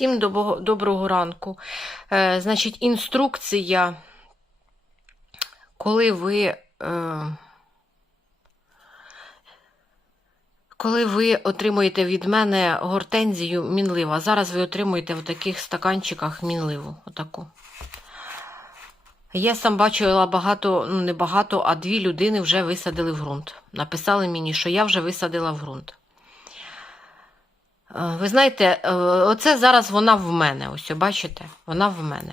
Всім доброго ранку. Е, значить, інструкція, коли ви, е, коли ви отримуєте від мене гортензію мінлива, зараз ви отримуєте в таких стаканчиках мінливу. Отаку. Я сам бачила багато, ну не багато, а дві людини вже висадили в ґрунт. Написали мені, що я вже висадила в ґрунт. Е, Ви знаєте, е, оце зараз вона в мене. Ось, бачите? Вона в мене.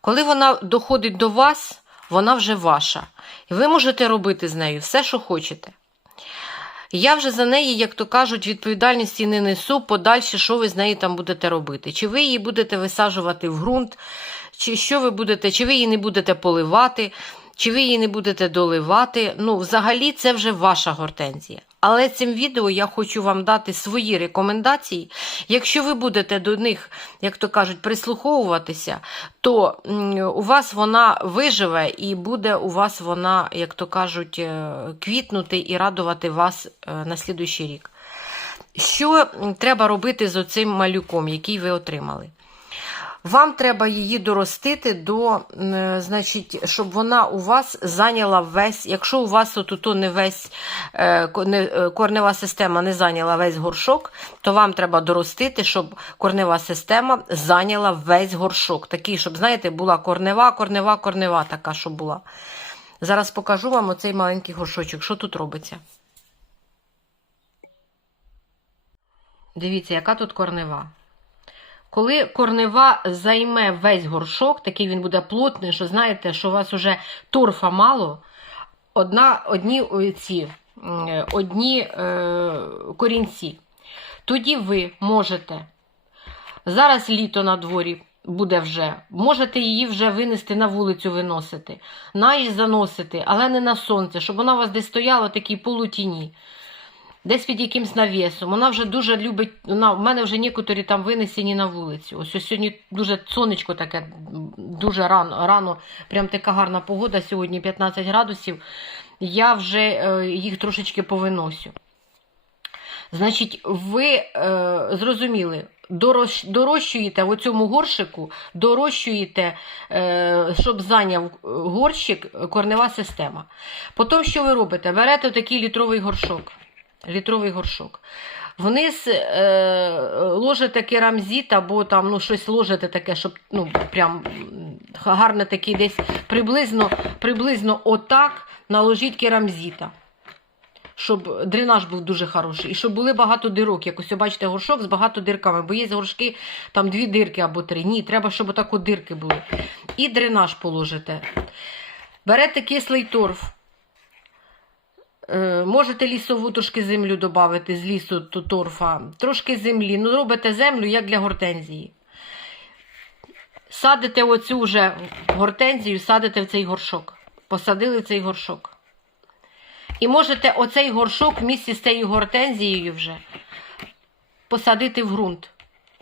Коли вона доходить до вас, вона вже ваша. І ви можете робити з нею все, що хочете. Я вже за неї, як то кажуть, відповідальності не несу подальше, що ви з нею там будете робити. Чи ви її будете висаджувати в ґрунт, чи що ви будете, чи ви її не будете поливати, чи ви її не будете доливати. Ну, взагалі, це вже ваша гортензія. Але цим відео я хочу вам дати свої рекомендації. Якщо ви будете до них, як то кажуть, прислуховуватися, то у вас вона виживе і буде у вас вона, як то кажуть, е, квітнути і радувати вас е, на слідуючий рік. Що треба робити з оцим малюком, який ви отримали? Вам треба її доростити до, е, значить, щоб вона у вас зайняла весь, якщо у вас отут не весь е, е, корнева система не зайняла весь горшок, то вам треба доростити, щоб корнева система зайняла весь горшок. Такий, щоб, знаєте, була корнева, корнева, корнева така, щоб була. Зараз покажу вам оцей маленький горшочок, що тут робиться. Дивіться, яка тут корнева. Коли корнева займе весь горшок, такий він буде плотний, що знаєте, що у вас вже торфа мало, одна, одні ці, одні е, корінці. Тоді ви можете, зараз літо на дворі буде вже, можете її вже винести на вулицю, виносити, на заносити, але не на сонце, щоб вона у вас десь стояла в такій полутіні десь під якимсь навісом. Вона вже дуже любить. Вона, в мене вже некоторі там винесені на вулицю. Ось, ось сьогодні дуже сонечко таке, дуже рано, рано, прям така гарна погода. Сьогодні 15 градусів. Я вже е, їх трошечки повиносю. Значить, ви е, зрозуміли, дорощ, дорощуєте в цьому горщику, дорощуєте, е, щоб зайняв горщик корнева система. Потім, що ви робите? Берете такий літровий горшок. Літровий горшок. Вниз е, ложите керамзит або там ну, щось ложите таке, щоб ну, прям гарно такий десь приблизно, приблизно отак наложіть керамзита щоб дренаж був дуже хороший, і щоб були багато дирок. Якось бачите, горшок з багато дирками, бо є горшки, там дві дирки або три. Ні, треба, щоб отако дирки були. І дренаж положите. Берете кислий торф. Е, Можете лісову трошки землю додати з лісу то торфа, трошки землі. Ну, робите землю, як для гортензії. Садите оцю вже гортензію, садите в цей горшок. Посадили цей горшок. І можете оцей горшок в місці з цією гортензією вже посадити в ґрунт,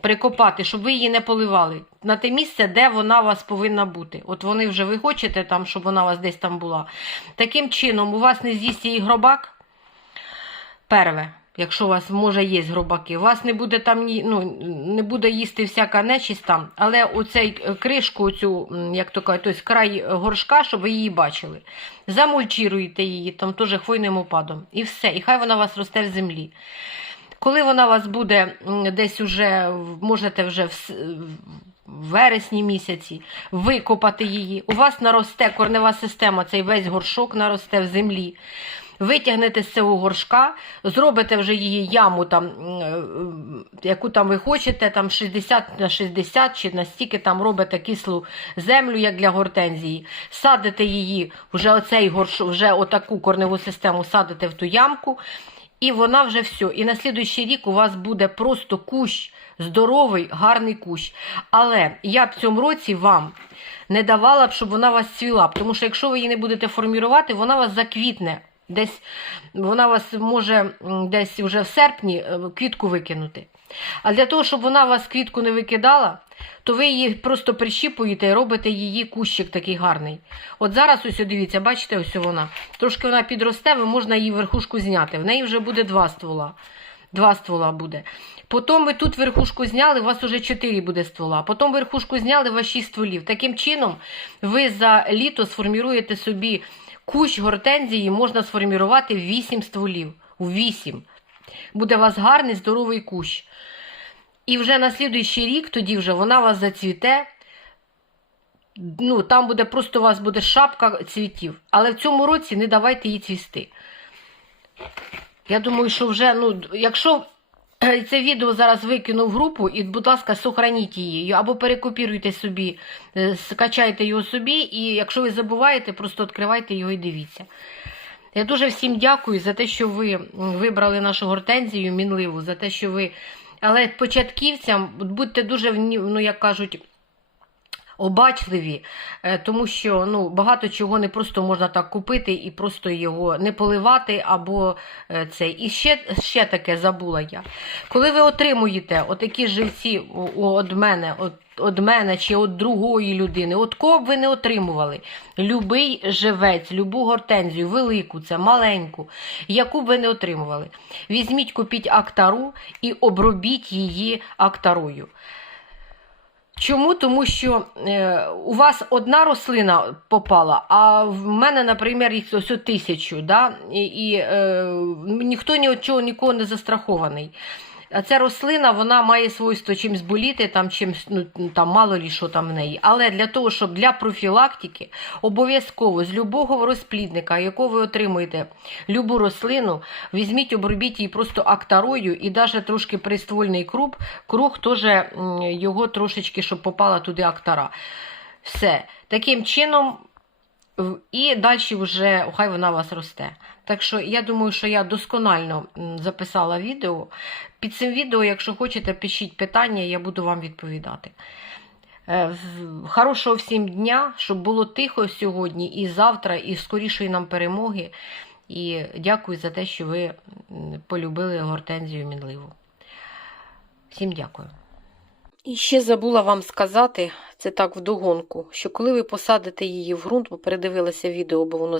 прикопати, щоб ви її не поливали. На те місце, де вона у вас повинна бути. От вони вже ви хочете, там, щоб вона у вас десь там була. Таким чином, у вас не з'їсть її гробак. Перве, якщо у вас може є гробаки, у вас не буде там ну, не буде їсти всяка нечисть там, але оцей е, кришку, оцю, як то кажуть, тобто край горшка, щоб ви її бачили. Замульчируєте її там теж хвойним опадом. І все. І хай вона у вас росте в землі. Коли вона у вас буде десь уже, можете вже в, в вересні місяці викопати її, у вас наросте корнева система, цей весь горшок наросте в землі. Витягнете з цього горшка, зробите вже її яму, там, е, яку там ви хочете, там 60 на 60 чи настільки там робите кислу землю, як для гортензії. Садите її, вже оцей горш, вже отаку корневу систему садите в ту ямку, і вона вже все. І на слідуючий рік у вас буде просто кущ, здоровий, гарний кущ. Але я б цьому році вам не давала б, щоб вона вас цвіла. Тому що якщо ви її не будете формірувати, вона вас заквітне. Десь вона вас може десь вже в серпні е, квітку викинути. А для того, щоб вона вас квітку не викидала, то ви її просто прищіпуєте і робите її кущик такий гарний. От зараз ось дивіться, бачите, ось вона. Трошки вона підросте, ви можна її верхушку зняти. В неї вже буде два ствола. Два ствола буде. Потім ви тут верхушку зняли, у вас уже 4 буде ствола. Потім верхушку зняли, у вас 6 стволів. Таким чином, ви за літо сформіруєте собі кущ гортензії, можна сформірувати в 8 стволів. У 8. Буде у вас гарний здоровий кущ. І вже на слідуючий рік тоді вже вона вас зацвіте. Ну, там буде просто у вас буде шапка цвітів. Але в цьому році не давайте їй цвісти. Я думаю, що вже, ну, якщо це відео зараз викину в групу, і, будь ласка, сохраніть її. Або перекопіруйте собі, е, скачайте його собі, і якщо ви забуваєте, просто відкривайте його і дивіться. Я дуже всім дякую за те, що ви вибрали нашу гортензію мінливу, за те, що ви. Але початківцям будьте дуже, ну, як кажуть, обачливі, е, тому що ну, багато чого не просто можна так купити і просто його не поливати або е, це. І ще, ще таке забула я. Коли ви отримуєте отакі живці від мене, от, від мене чи від другої людини, от кого б ви не отримували, любий живець, любу гортензію, велику, це маленьку, яку б ви не отримували, візьміть, купіть актару і обробіть її актарою. Чому? Тому що е, у вас одна рослина попала, а в мене, наприклад, їх ось тисячу, да? і, і е, ніхто нічого нікого не застрахований. А ця рослина вона має свойство чимсь боліти, там чимсь, ну там мало лі що там в неї. Але для того, щоб для профілактики, обов'язково з любого розплідника, якого ви отримуєте любу рослину, візьміть, обробіть її просто актарою і навіть трошки приствольний круг, круг теж його трошечки, щоб попала туди актара. Все. Таким чином. І далі вже хай вона у вас росте. Так що я думаю, що я досконально записала відео. Під цим відео, якщо хочете, пишіть питання, я буду вам відповідати. Е, Хорошого всім дня, щоб було тихо сьогодні і завтра, і скорішої нам перемоги. І дякую за те, що ви полюбили гортензію мінливу. Всім дякую. І ще забула вам сказати, це так вдогонку, що коли ви посадите її в ґрунт, бо передивилася відео, бо воно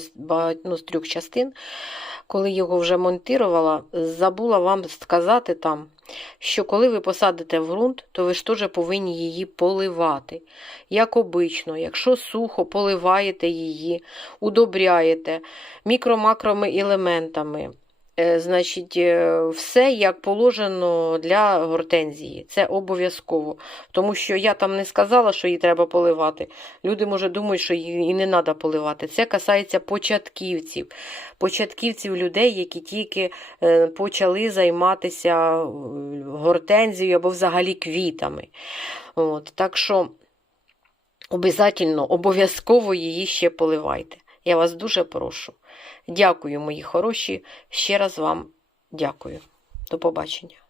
ну, з трьох частин, коли його вже монтувала, забула вам сказати там, що коли ви посадите в ґрунт, то ви ж теж повинні її поливати. Як обично, якщо сухо, поливаєте її, удобряєте мікро-макроми елементами. Е, Значить, е, все як положено для гортензії. Це обов'язково. Тому що я там не сказала, що її треба поливати. Люди, може, думають, що її не треба поливати. Це касається початківців. Початківців людей, які тільки е, почали займатися гортензією або взагалі квітами. От, так що обов'язково її ще поливайте. Я вас дуже прошу. Дякую, мої хороші. Ще раз вам дякую. До побачення.